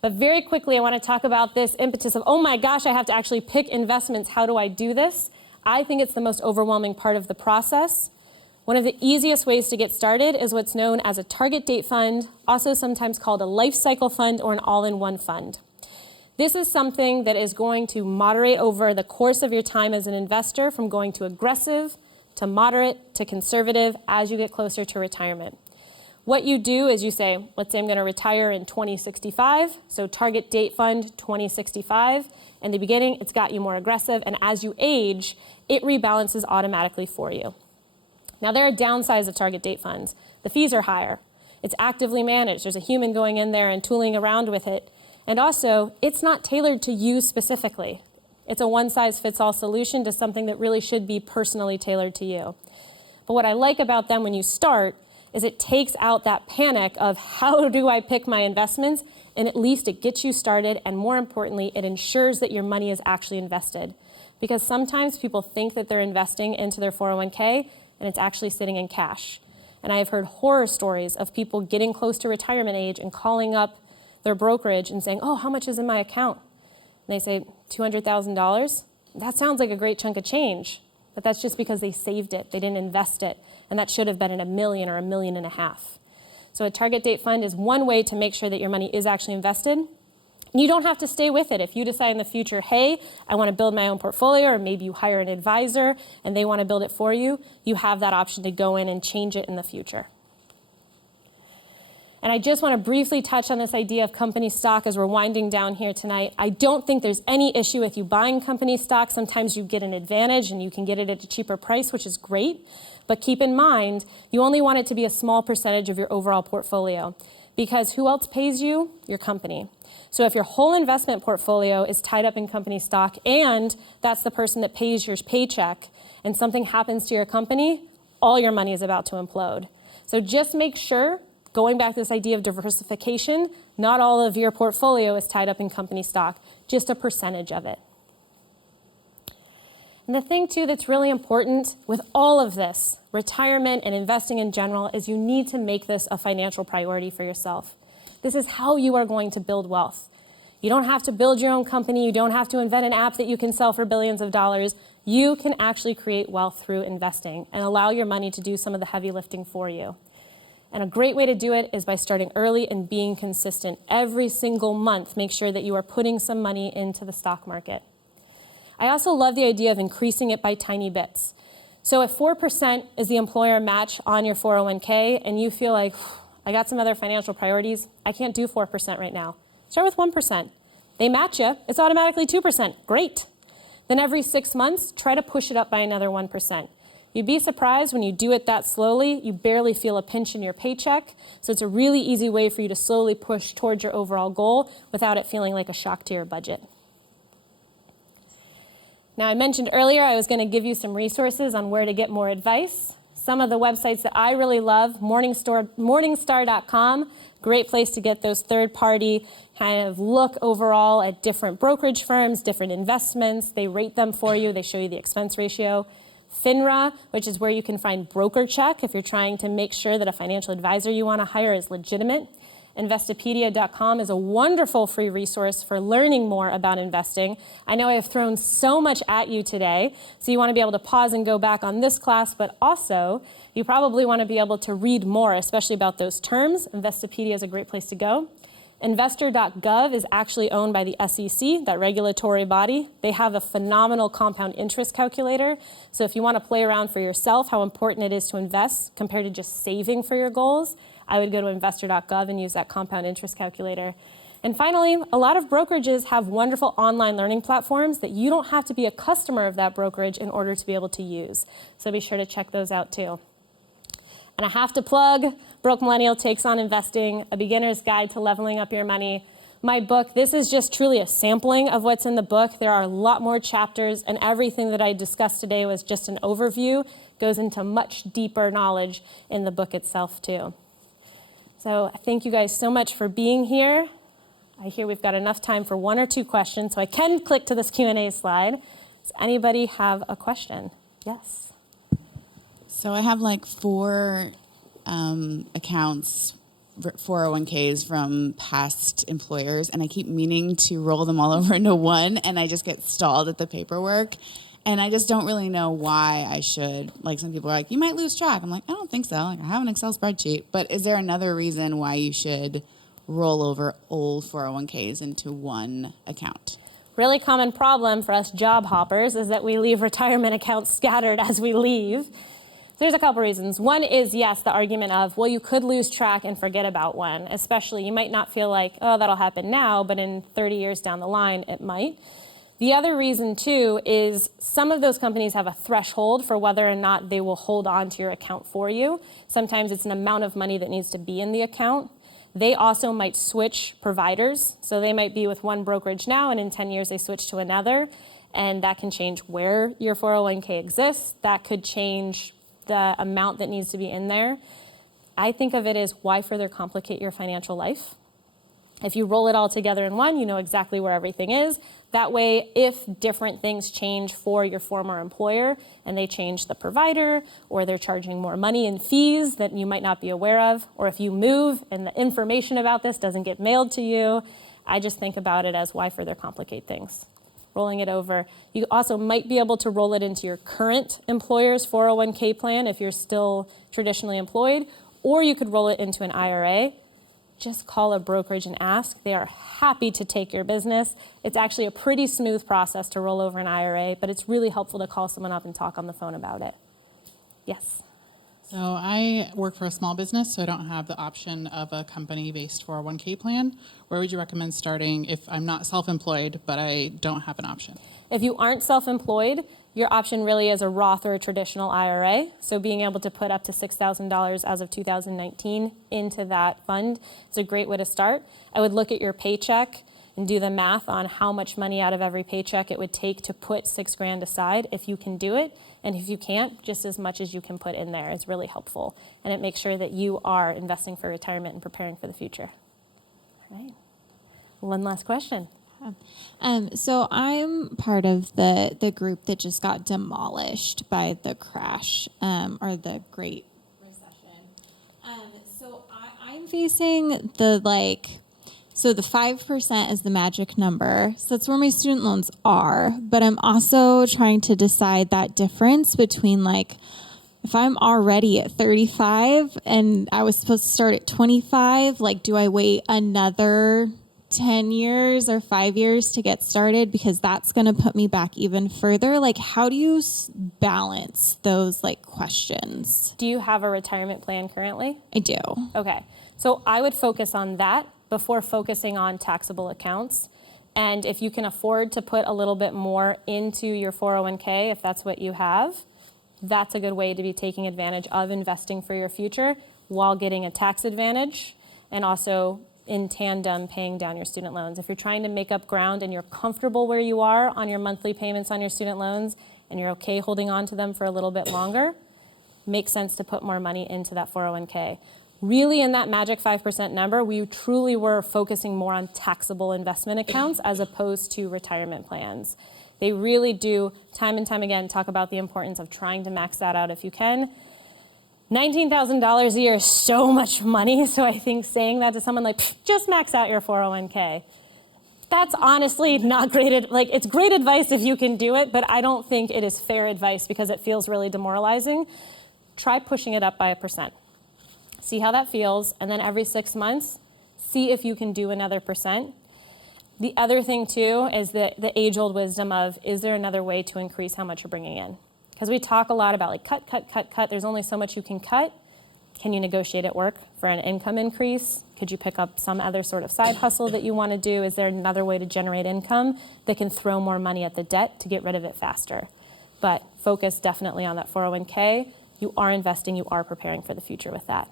But very quickly, I want to talk about this impetus of, oh my gosh, I have to actually pick investments. How do I do this? I think it's the most overwhelming part of the process. One of the easiest ways to get started is what's known as a target date fund, also sometimes called a life cycle fund or an all-in-one fund. This is something that is going to moderate over the course of your time as an investor from going to aggressive, to moderate, to conservative as you get closer to retirement. What you do is you say, let's say I'm going to retire in 2065, so target date fund 2065. In the beginning, it's got you more aggressive, and as you age, it rebalances automatically for you. Now, there are downsides of target date funds. The fees are higher. It's actively managed. There's a human going in there and tooling around with it. And also, it's not tailored to you specifically. It's a one-size-fits-all solution to something that really should be personally tailored to you. But what I like about them when you start is it takes out that panic of how do I pick my investments, and at least it gets you started, and more importantly, it ensures that your money is actually invested. Because sometimes people think that they're investing into their 401k, and it's actually sitting in cash. And I have heard horror stories of people getting close to retirement age and calling up their brokerage and saying, oh, how much is in my account? And they say, $200,000? That sounds like a great chunk of change. But that's just because they saved it, they didn't invest it, and that should have been in $1 million or $1.5 million. So a target date fund is one way to make sure that your money is actually invested. And you don't have to stay with it. If you decide in the future, hey, I want to build my own portfolio, or maybe you hire an advisor and they want to build it for you, you have that option to go in and change it in the future. And I just want to briefly touch on this idea of company stock as we're winding down here tonight. I don't think there's any issue with you buying company stock. Sometimes you get an advantage and you can get it at a cheaper price, which is great. But keep in mind, you only want it to be a small percentage of your overall portfolio. Because who else pays you? Your company. So if your whole investment portfolio is tied up in company stock and that's the person that pays your paycheck and something happens to your company, all your money is about to implode. So just make sure, going back to this idea of diversification, not all of your portfolio is tied up in company stock, just a percentage of it. And the thing, too, that's really important with all of this, retirement and investing in general, is you need to make this a financial priority for yourself. This is how you are going to build wealth. You don't have to build your own company. You don't have to invent an app that you can sell for billions of dollars. You can actually create wealth through investing and allow your money to do some of the heavy lifting for you. And a great way to do it is by starting early and being consistent. Every single month, make sure that you are putting some money into the stock market. I also love the idea of increasing it by tiny bits. So if 4% is the employer match on your 401k and you feel like, I got some other financial priorities, I can't do 4% right now. Start with 1%. They match you, it's automatically 2%. Great. Then every 6 months, try to push it up by another 1%. You'd be surprised when you do it that slowly, you barely feel a pinch in your paycheck. So it's a really easy way for you to slowly push towards your overall goal without it feeling like a shock to your budget. Now, I mentioned earlier I was going to give you some resources on where to get more advice. Some of the websites that I really love, Morningstar.com, great place to get those third-party kind of look overall at different brokerage firms, different investments. They rate them for you. They show you the expense ratio. FINRA, which is where you can find BrokerCheck if you're trying to make sure that a financial advisor you want to hire is legitimate. Investopedia.com is a wonderful free resource for learning more about investing. I know I have thrown so much at you today, so you want to be able to pause and go back on this class, but also you probably want to be able to read more, especially about those terms. Investopedia is a great place to go. Investor.gov is actually owned by the SEC, that regulatory body. They have a phenomenal compound interest calculator. So if you want to play around for yourself how important it is to invest compared to just saving for your goals, I would go to investor.gov and use that compound interest calculator. And finally, a lot of brokerages have wonderful online learning platforms that you don't have to be a customer of that brokerage in order to be able to use. So be sure to check those out too. And I have to plug Broke Millennial Takes on Investing, A Beginner's Guide to Leveling Up Your Money. My book, this is just truly a sampling of what's in the book. There are a lot more chapters, and everything that I discussed today was just an overview. Goes into much deeper knowledge in the book itself too. So thank you guys so much for being here. I hear we've got enough time for 1 or 2 questions, so I can click to this Q&A slide. Does anybody have a question? Yes. So I have like 4 accounts 401ks from past employers, and I keep meaning to roll them all over into one, and I just get stalled at the paperwork. And I just don't really know why I should. Like, some people are like, you might lose track. I'm like, I don't think so. Like, I have an Excel spreadsheet. But is there another reason why you should roll over old 401ks into one account? Really common problem for us job hoppers is that we leave retirement accounts scattered as we leave. There's a couple reasons. One is, yes, the argument of, well, you could lose track and forget about one. Especially, you might not feel like, oh, that'll happen now, but in 30 years down the line, it might. The other reason, too, is some of those companies have a threshold for whether or not they will hold on to your account for you. Sometimes it's an amount of money that needs to be in the account. They also might switch providers. So they might be with one brokerage now, and in 10 years they switch to another. And that can change where your 401k exists. That could change the amount that needs to be in there. I think of it as, why further complicate your financial life? If you roll it all together in one, you know exactly where everything is. That way, if different things change for your former employer and they change the provider, or they're charging more money in fees that you might not be aware of, or if you move and the information about this doesn't get mailed to you, I just think about it as, why further complicate things? Rolling it over. You also might be able to roll it into your current employer's 401k plan if you're still traditionally employed, or you could roll it into an IRA. Just call a brokerage and ask. They are happy to take your business. It's actually a pretty smooth process to roll over an IRA, but it's really helpful to call someone up and talk on the phone about it. Yes. So I work for a small business, so I don't have the option of a company-based 401k plan. Where would you recommend starting if I'm not self-employed, but I don't have an option? If you aren't self-employed, your option really is a Roth or a traditional IRA. So being able to put up to $6,000 as of 2019 into that fund is a great way to start. I would look at your paycheck and do the math on how much money out of every paycheck it would take to put $6,000 aside, if you can do it. And if you can't, just as much as you can put in there is really helpful. And it makes sure that you are investing for retirement and preparing for the future. All right. One last question. So I'm part of the group that just got demolished by the crash or the Great Recession. So I'm facing so the 5% is the magic number. So that's where my student loans are. But I'm also trying to decide that difference between if I'm already at 35 and I was supposed to start at 25, do I wait another 10 years or 5 years to get started, because that's going to put me back even further? How do you balance those questions? Do you have a retirement plan currently? I do. Okay. So I would focus on that before focusing on taxable accounts. And if you can afford to put a little bit more into your 401k, if that's what you have, that's a good way to be taking advantage of investing for your future while getting a tax advantage, and also in tandem paying down your student loans. If you're trying to make up ground and you're comfortable where you are on your monthly payments on your student loans and you're okay holding on to them for a little bit longer, makes sense to put more money into that 401k. Really, in that magic 5% number, we truly were focusing more on taxable investment accounts as opposed to retirement plans. They really do, time and time again, talk about the importance of trying to max that out if you can. $19,000 a year is so much money, so I think saying that to someone just max out your 401k, that's honestly not great. It's great advice if you can do it, but I don't think it is fair advice because it feels really demoralizing. Try pushing it up by 1%. See how that feels, and then every 6 months, see if you can do another %. The other thing, too, is the age-old wisdom of, is there another way to increase how much you're bringing in? Because we talk a lot about cut. There's only so much you can cut. Can you negotiate at work for an income increase? Could you pick up some other sort of side hustle that you want to do? Is there another way to generate income that can throw more money at the debt to get rid of it faster? But focus definitely on that 401k. You are investing, you are preparing for the future with that.